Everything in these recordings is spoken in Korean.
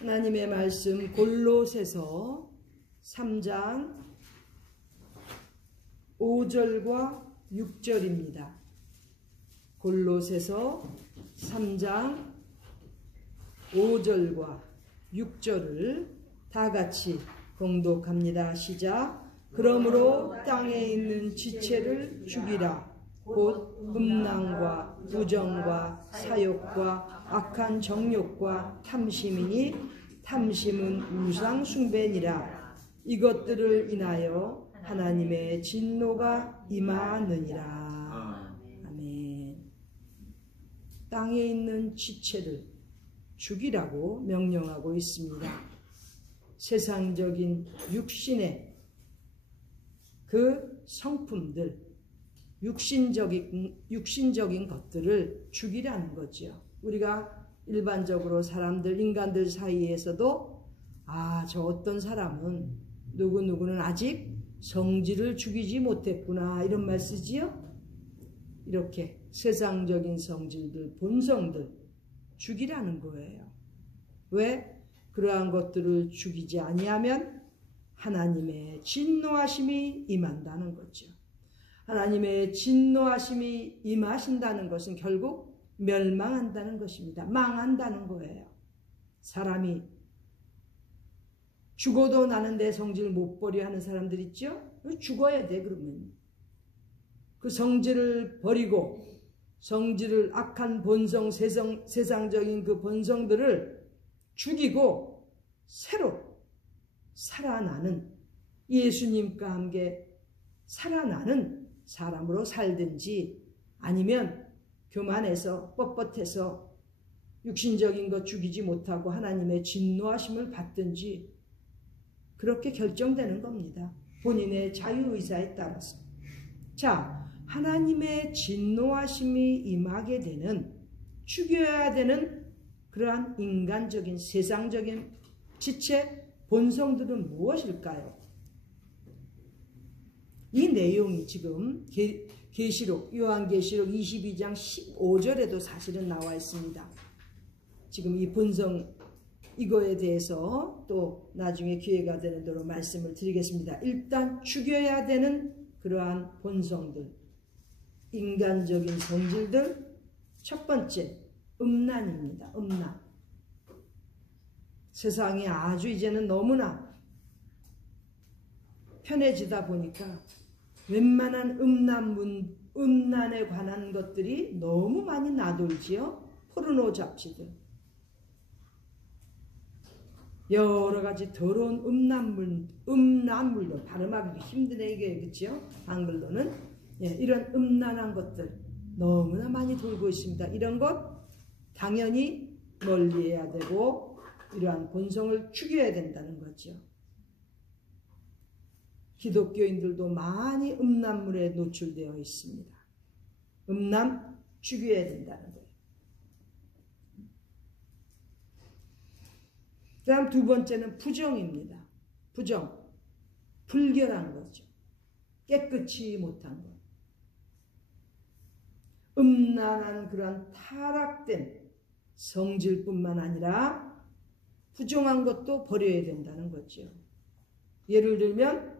하나님의 말씀 골로새서 3장 5절과 6절입니다. 골로새서 3장 5절과 6절을 다 같이 봉독합니다. 시작. 그러므로 땅에 있는 지체를 죽이라. 곧 음란과 부정과 사욕과 악한 정욕과 탐심이니 탐심은 우상 숭배니라. 이것들을 인하여 하나님의 진노가 임하느니라. 아멘. 땅에 있는 지체를 죽이라고 명령하고 있습니다. 세상적인 육신의 그 성품들, 육신적인 것들을 죽이라는 거죠. 우리가 일반적으로 사람들, 인간들 사이에서도 저 어떤 사람은 누구누구는 아직 성질을 죽이지 못했구나 이런 말 쓰지요. 이렇게 세상적인 성질들, 본성들 죽이라는 거예요. 왜? 그러한 것들을 죽이지 아니하면 하나님의 진노하심이 임한다는 거죠. 하나님의 진노하심이 임하신다는 것은 결국 멸망한다는 것입니다. 망한다는 거예요. 사람이 죽어도 나는 내 성질 못 버려 하는 사람들 있죠? 죽어야 돼. 그러면 그 성질을 버리고 성질을 악한 본성, 세상적인 그 본성들을 죽이고 새로 살아나는, 예수님과 함께 살아나는 사람으로 살든지, 아니면 교만해서 뻣뻣해서 육신적인 것 죽이지 못하고 하나님의 진노하심을 받든지 그렇게 결정되는 겁니다. 본인의 자유의사에 따라서. 자, 하나님의 진노하심이 임하게 되는, 죽여야 되는 그러한 인간적인 세상적인 지체 본성들은 무엇일까요? 이 내용이 지금 계시록, 요한계시록 22장 15절에도 사실은 나와 있습니다. 지금 이 본성, 이거에 대해서 또 나중에 기회가 되는 대로 말씀을 드리겠습니다. 일단 죽여야 되는 그러한 본성들, 인간적인 성질들, 첫 번째 음란입니다. 음란. 세상이 아주 이제는 너무나 편해지다 보니까 웬만한 음란에 관한 것들이 너무 많이 나돌지요. 포르노 잡지들, 여러 가지 더러운 음란물로, 발음하기 힘드네 이게, 그렇죠? 한글로는. 이런 음란한 것들 너무나 많이 돌고 있습니다. 이런 것 당연히 멀리해야 되고 이러한 본성을 죽여야 된다는 거죠. 기독교인들도 많이 음란물에 노출되어 있습니다. 음란 죽여야 된다는 거예요. 그 다음 두 번째는 부정입니다. 부정. 불결한 거죠. 깨끗이 못한 것. 음란한 그런 타락된 성질뿐만 아니라 부정한 것도 버려야 된다는 거죠. 예를 들면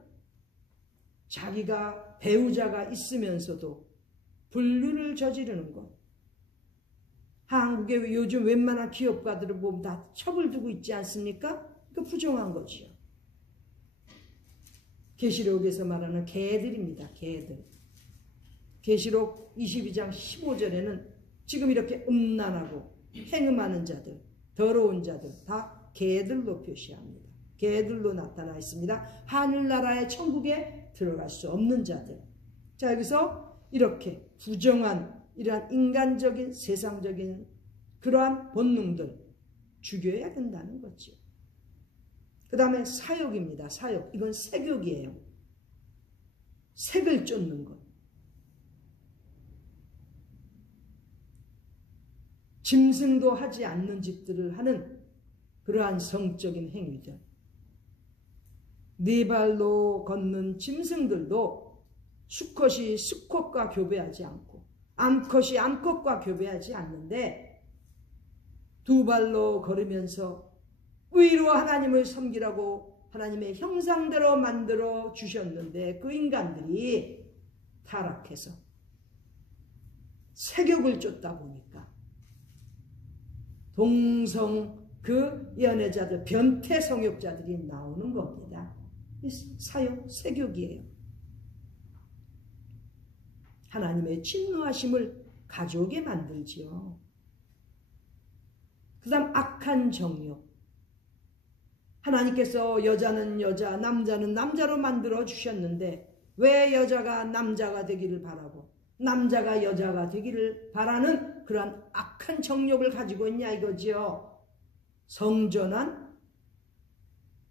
자기가 배우자가 있으면서도 불륜을 저지르는 것. 한국의 요즘 웬만한 기업가들을 보면 다 첩을 두고 있지 않습니까? 그 부정한 것이요. 계시록에서 말하는 개들입니다. 개들. 계시록 22장 15절에는 지금 이렇게 음란하고 행음하는 자들, 더러운 자들 다 개들로 표시합니다. 개들로 나타나 있습니다. 하늘나라의 천국에 들어갈 수 없는 자들. 자, 여기서 이렇게 부정한 이러한 인간적인 세상적인 그러한 본능들 죽여야 된다는 거죠. 그 다음에 사욕입니다. 사욕. 이건 색욕이에요. 색을 쫓는 것. 짐승도 하지 않는 짓들을 하는 그러한 성적인 행위들. 네 발로 걷는 짐승들도 수컷이 수컷과 교배하지 않고 암컷이 암컷과 교배하지 않는데 두 발로 걸으면서 의로 하나님을 섬기라고 하나님의 형상대로 만들어 주셨는데 그 인간들이 타락해서 세격을 쫓다 보니까 동성 그 연애자들, 변태 성욕자들이 나오는 겁니다. 사욕, 세격이에요. 하나님의 진노하심을 가져오게 만들지요. 그 다음 악한 정욕. 하나님께서 여자는 여자, 남자는 남자로 만들어 주셨는데 왜 여자가 남자가 되기를 바라고 남자가 여자가 되기를 바라는 그러한 악한 정욕을 가지고 있냐 이거지요. 성전한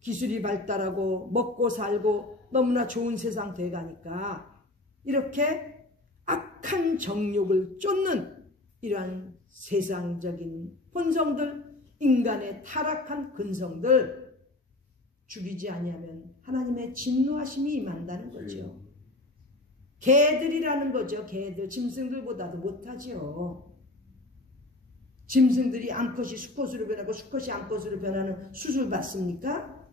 기술이 발달하고 먹고 살고 너무나 좋은 세상 돼가니까 이렇게 악한 정욕을 쫓는 이러한 세상적인 본성들, 인간의 타락한 근성들 죽이지 아니하면 하나님의 진노하심이 임한다는 거죠. 개들이라는 거죠. 개들, 짐승들보다도 못하죠. 짐승들이 암컷이 수컷으로 변하고 수컷이 암컷으로 변하는 수술 받습니까?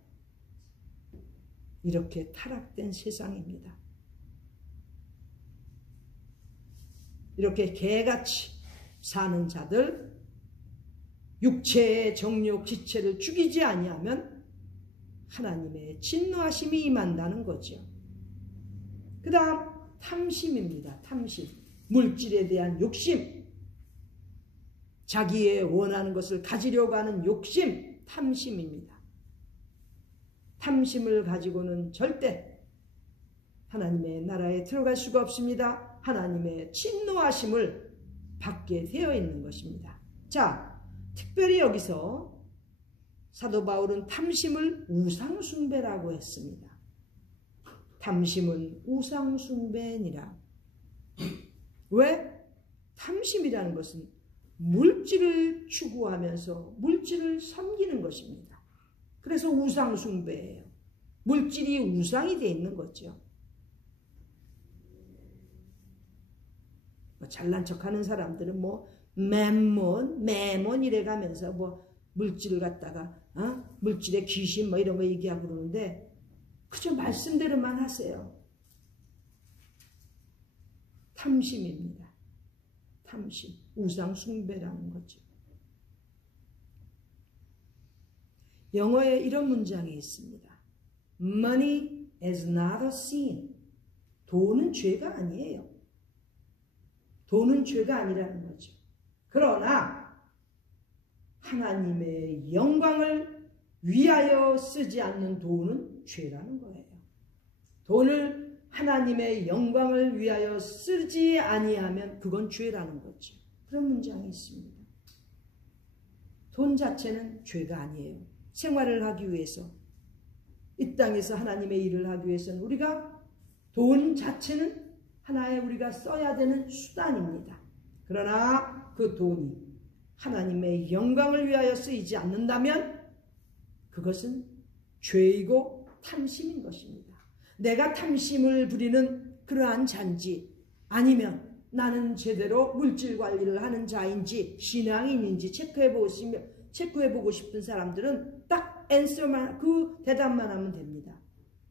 이렇게 타락된 세상입니다. 이렇게 개같이 사는 자들, 육체의 정욕 지체를 죽이지 아니하면 하나님의 진노하심이 임한다는 거죠. 그 다음 탐심입니다. 탐심, 물질에 대한 욕심, 자기의 원하는 것을 가지려고 하는 욕심, 탐심입니다. 탐심을 가지고는 절대 하나님의 나라에 들어갈 수가 없습니다. 하나님의 진노하심을 받게 되어 있는 것입니다. 자, 특별히 여기서 사도 바울은 탐심을 우상숭배라고 했습니다. 탐심은 우상숭배니라. 왜? 탐심이라는 것은 물질을 추구하면서 물질을 섬기는 것입니다. 그래서 우상숭배예요. 물질이 우상이 되어 있는 거죠. 잘난 척하는 사람들은 매몬 이래 가면서 물질을 갖다가 물질의 귀신 이런 거 얘기하고 그러는데 그저 말씀대로만 하세요. 탐심입니다. 탐심, 우상숭배라는 거죠. 영어에 이런 문장이 있습니다. Money is not a sin. 돈은 죄가 아니에요. 돈은 죄가 아니라는 거죠. 그러나 하나님의 영광을 위하여 쓰지 않는 돈은 죄라는 거예요. 돈을 하나님의 영광을 위하여 쓰지 아니하면 그건 죄라는 거죠. 그런 문장이 있습니다. 돈 자체는 죄가 아니에요. 생활을 하기 위해서, 이 땅에서 하나님의 일을 하기 위해서는 우리가 돈 자체는 하나의 우리가 써야 되는 수단입니다. 그러나 그 돈이 하나님의 영광을 위하여 쓰이지 않는다면 그것은 죄이고 탐심인 것입니다. 내가 탐심을 부리는 그러한 자인지 아니면 나는 제대로 물질 관리를 하는 자인지 신앙인인지 체크해보고 싶은 사람들은 딱 앤서만, 그 대답만 하면 됩니다.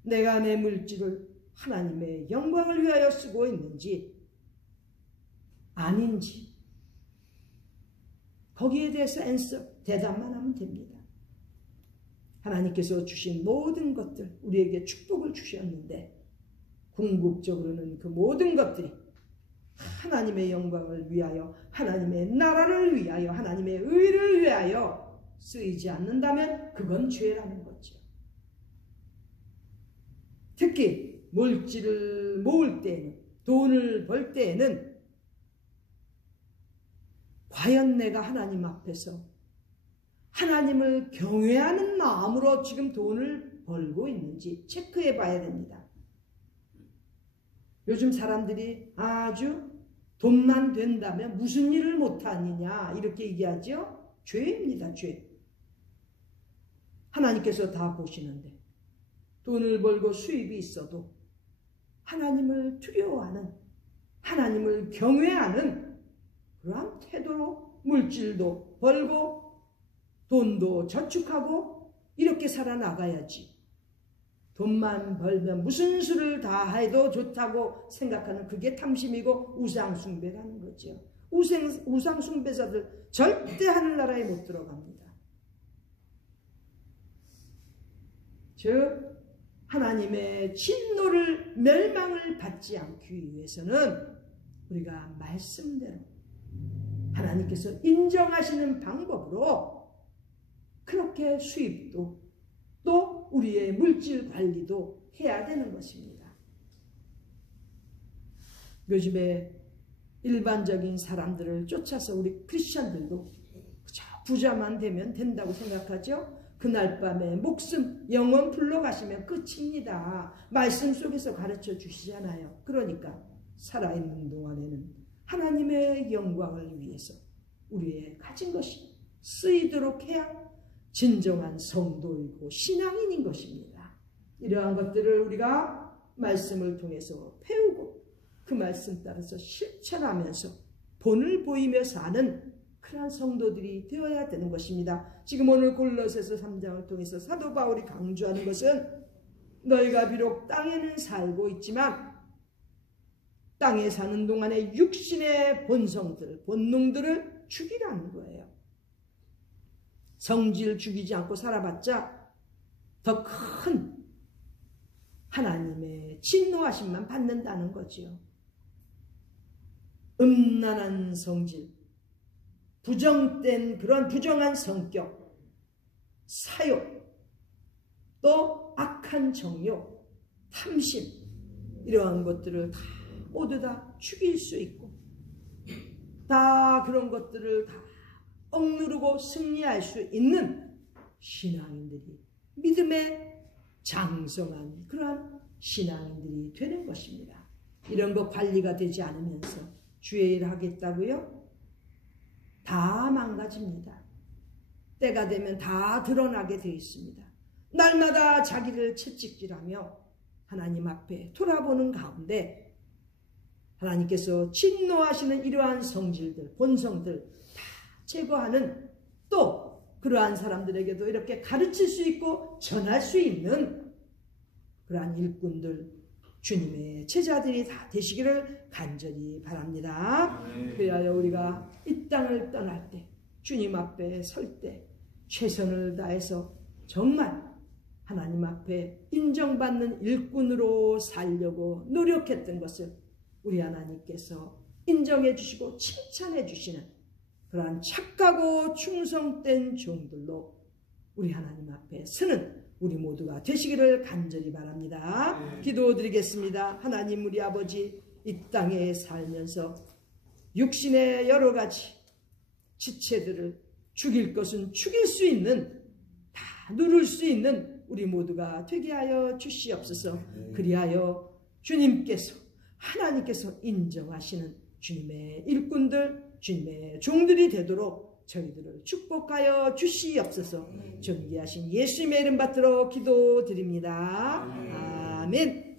내가 내 물질을 하나님의 영광을 위하여 쓰고 있는지 아닌지 거기에 대해서 대답만 하면 됩니다. 하나님께서 주신 모든 것들, 우리에게 축복을 주셨는데 궁극적으로는 그 모든 것들이 하나님의 영광을 위하여, 하나님의 나라를 위하여, 하나님의 의를 위하여 쓰이지 않는다면 그건 죄라는 거죠. 특히 물질을 모을 때에는, 돈을 벌 때에는 과연 내가 하나님 앞에서 하나님을 경외하는 마음으로 지금 돈을 벌고 있는지 체크해 봐야 됩니다. 요즘 사람들이 아주 돈만 된다면 무슨 일을 못하느냐 이렇게 얘기하죠. 죄입니다. 죄. 하나님께서 다 보시는데 돈을 벌고 수입이 있어도 하나님을 두려워하는, 하나님을 경외하는 그러한 태도로 물질도 벌고 돈도 저축하고 이렇게 살아나가야지. 돈만 벌면 무슨 수를 다 해도 좋다고 생각하는 그게 탐심이고 우상숭배라는 거죠. 우상숭배자들 절대 하늘나라에 못 들어갑니다. 즉 하나님의 진노를 멸망을 받지 않기 위해서는 우리가 말씀대로 하나님께서 인정하시는 방법으로 그렇게 수입도 또 우리의 물질 관리도 해야 되는 것입니다. 요즘에 일반적인 사람들을 쫓아서 우리 크리스천들도 그저 부자만 되면 된다고 생각하죠. 그날 밤에 목숨 영원 불러가시면 끝입니다. 말씀 속에서 가르쳐 주시잖아요. 그러니까 살아있는 동안에는 하나님의 영광을 위해서 우리의 가진 것이 쓰이도록 해야 진정한 성도이고 신앙인인 것입니다. 이러한 것들을 우리가 말씀을 통해서 배우고 그 말씀 따라서 실천하면서 본을 보이며 사는 그러한 성도들이 되어야 되는 것입니다. 지금 오늘 골로새서 3장을 통해서 사도 바울이 강조하는 것은 너희가 비록 땅에는 살고 있지만 땅에 사는 동안에 육신의 본성들, 본능들을 죽이라는 거예요. 성질 죽이지 않고 살아봤자 더 큰 하나님의 진노하심만 받는다는 거지요. 음란한 성질, 부정된 그런 부정한 성격, 사욕, 또 악한 정욕, 탐심 이러한 것들을 다 모두 다 죽일 수 있고 다 그런 것들을 다 억누르고 승리할 수 있는 신앙인들이 믿음의 장성한 그러한 신앙인들이 되는 것입니다. 이런 거 관리가 되지 않으면서 주의 일 하겠다고요? 다 망가집니다. 때가 되면 다 드러나게 되어 있습니다. 날마다 자기를 채찍질하며 하나님 앞에 돌아보는 가운데 하나님께서 진노하시는 이러한 성질들, 본성들 다 제거하는 또 그러한 사람들에게도 이렇게 가르칠 수 있고 전할 수 있는 그러한 일꾼들, 주님의 제자들이 다 되시기를 간절히 바랍니다. 그리하여 우리가 이 땅을 떠날 때 주님 앞에 설 때 최선을 다해서 정말 하나님 앞에 인정받는 일꾼으로 살려고 노력했던 것을 우리 하나님께서 인정해 주시고 칭찬해 주시는 그러한 착하고 충성된 종들로 우리 하나님 앞에 서는 우리 모두가 되시기를 간절히 바랍니다. 기도드리겠습니다. 하나님 우리 아버지 이 땅에 살면서 육신의 여러 가지 지체들을 죽일 것은 죽일 수 있는 다 누를 수 있는 우리 모두가 되게 하여 주시옵소서. 그리하여 주님께서 하나님께서 인정하시는 주님의 일꾼들 주님의 종들이 되도록 저희들을 축복하여 주시옵소서. 존귀하신 예수님의 이름 받들어 기도드립니다. 아멘.